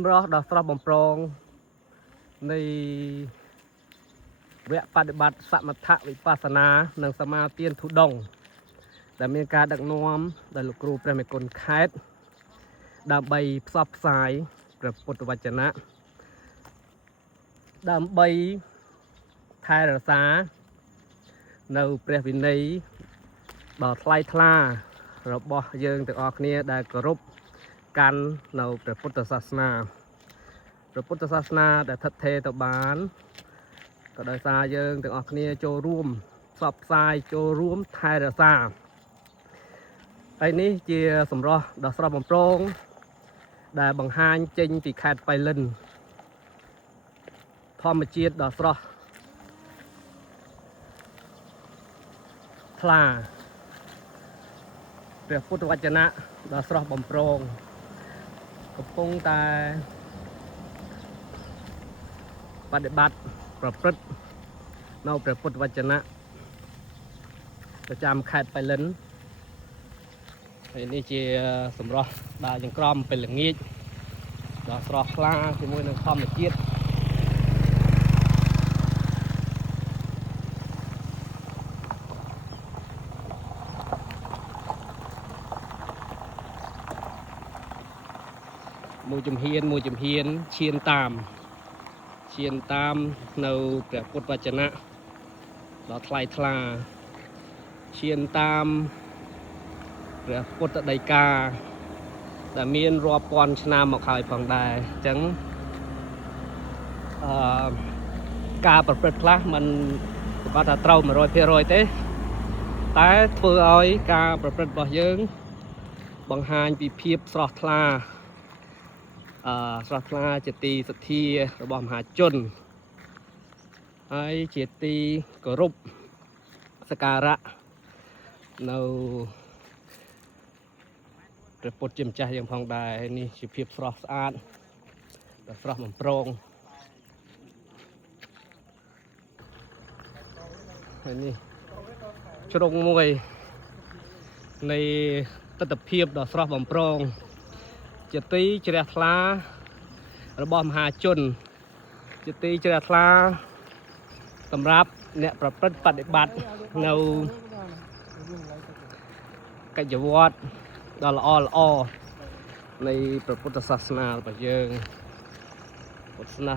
សម្រស់ដ៏ស្រស់បំព្រងនៃវគ្គបដិបត្តិសមថវិបស្សនានិងសមាទានធុដងដែលមានការដឹកនាំដោយលោកគ្រូព្រះមេគុណខេត្តដើម្បីផ្សព្វផ្សាយព្រះពុទ្ធវចនៈដើម្បីថែរក្សានៅព្រះវិន័យដ៏ថ្លៃថ្លារបស់យើងទាំងអស់គ្នាដែលគោរពកាន់នៅព្រះពុទ្ធសាសនាដែលស្ថិតថេរទៅបានក៏ដោយសារយើងទាំងអស់គ្នាចូលរួមផ្សព្វផ្សាយចូលរួមថែរក្សាហើយនេះជាសម្រស់ដ៏ស្រស់បំព្រងដែលបង្ហាញចេញពីខេត្តបៃលិនធម្មជាតិដ៏ស្រស់ថ្លាព្រះពុទ្ធវចនៈដ៏ស្រស់បំព្រងកំពុងតែបដិបត្តិប្រព្រឹត្តនៅព្រះពុទ្ធវចនៈប្រចាំខេត្តបៃលិនហើយនេះជាសម្រស់ដើរចង្ក្រមពេលល្ងាចដ៏ស្រស់ថ្លាជាមួយនឹងធម្មជាតិមួយជំហានឈានតាមនៅព្រះពុទ្ធវចនៈដ៏ថ្លៃថ្លាឈានតាមព្រះពុទ្ធដីកាដែលមានរាប់ពាន់ឆ្នាំមកហើយផងដែរអញ្ចឹងការប្រព្រឹត្តខ្លះมันគាត់ថាត្រូវ 100%ទេតែធ្វើឲ្យការប្រព្រឹត្តរបស់យើងបង្ហាញពីភាពស្រស់ថ្លាជាទីសទ្ធារបស់មហាជនហើយជាទីគោរពសក្ការៈនៅព្រះពុទ្ធជាម្ចាស់យើងផងដែរនេះជាភាពស្រស់ស្អាតដ៏ស្រស់បំព្រងហើយនេះជ្រុងមួយនៃទិដ្ឋភាពដ៏ស្រស់បំព្រងជាទីជ្រះថ្លារបស់មហាជនជាទីជ្រះថ្លាសម្រាប់អ្នកប្រព្រឹត្តបដិបត្តិនៅកិច្ចវត្តដ៏ល្អនៃព្រះពុទ្ធសាសនារបស់យើងពុទ្ធសាសនា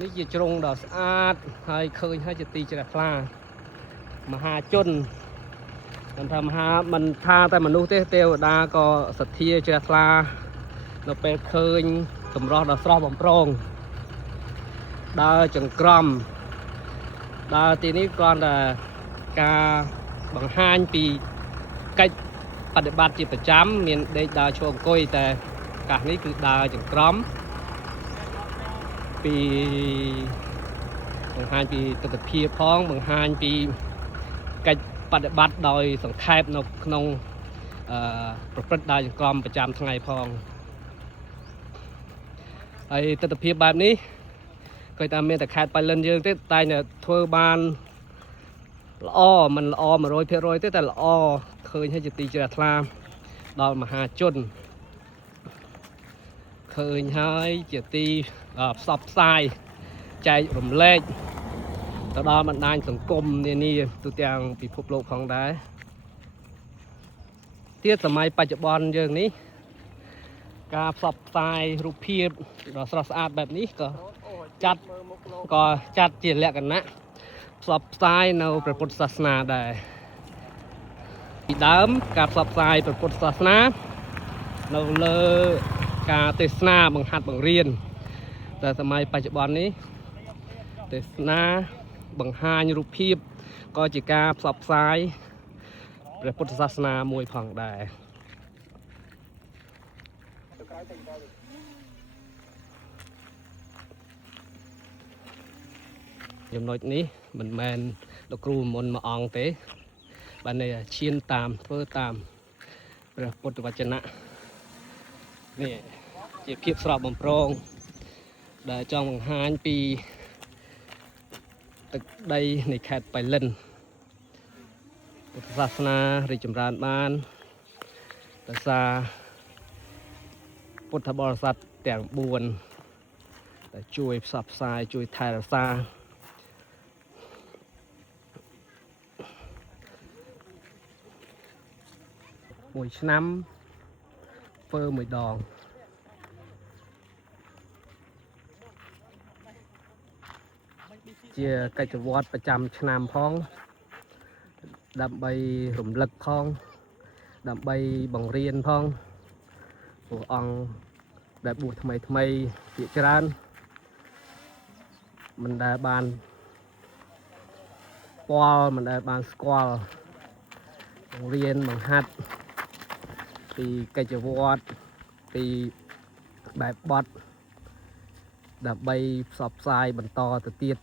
នេះជាជ្រុងដ៏ស្អាតហើយឃើញហើយជាទីជ្រះថ្លាមហាជនមិនថាតែមនុស្សទេទេវតាក៏សទ្ធាជ្រះថ្លានៅពេលឃើញសម្រស់ដ៏ស្រស់បំព្រងដើរចង្ក្រមដើរទីនេះគ្រាន់តែការបង្ហាញពីកិច្ចបដិបត្តិជាប្រចាំមានដេកដើរឈរអង្គុយតែកាសនេះគឺដើរចង្ក្រមពីបង្ហាញពីទិដ្ឋភាពផងបង្ហាញពីកិច្ចបដិបត្តិដោយសង្ខេបនៅក្នុងប្រព្រឹត្តដើរចង្ក្រមប្រចាំថ្ងៃផងហើយទិដ្ឋភាពបែបនេះឃើញតែមានតែខេត្តបៃលិនយើងទេតែធ្វើបានល្អមិនល្អ 100% ទេតែល្អឃើញហើយជាទីជ្រះថ្លាដល់មហាជនឃើញហើយជាទីផ្សព្វផ្សាយចែករំលែកទៅដល់បណ្ដាញសង្គមនានាទូទាំងពិភពលោកផងដែរទៀតសម័យបច្ចុប្បន្នយើងនេះការផ្សព្វផ្សាយរូបភាពដ៏ស្រស់ស្អាតបែបនេះក៏ចាត់ជាលក្ខណៈផ្សព្វផ្សាយនៅព្រះពុទ្ធសាសនាដែរពីដើមការផ្សព្វផ្សាយព្រះពុទ្ធសាសនានៅលើការទេសនាបង្ហាត់បង្រៀនតែសម័យបច្ចុប្បន្ននេះទេសនាបង្ហាញរូបភាពក៏ជាការផ្សព្វផ្សាយព្រះពុទ្ធសាសនាមួយផងដែរចំណុចនេះមិនមែនលោកគ្រូមុនមួយអង្គទេបានន័យឈានតាមធ្វើតាមព្រះពុទ្ធវចនៈនេះជាភាពស្រស់បំព្រងដែលចង់បង្ហាញពីទឹកដីនៃខេត្តបៃលិនពុទ្ធសាសនារីកចម្រើនបាន แต่ซาพุทธบริษัทแต่งบวนแต่ช่วยสับสายช่วยไทยรักษาหมวยน้ำเฟอร์หมวยดองเจียกิจวัตรประจำชนามพ้องดำใบหลุมลึกพ้องดำใบบังเรียนพ้องหัวองได้บูทำไมเปียกจรานมันได้บานปอลมันได้บานสควอลบังเรียนบังฮัดตีกิจวัตรตีแบบบอดดับใบสอบทรายบรรทอตะเตียด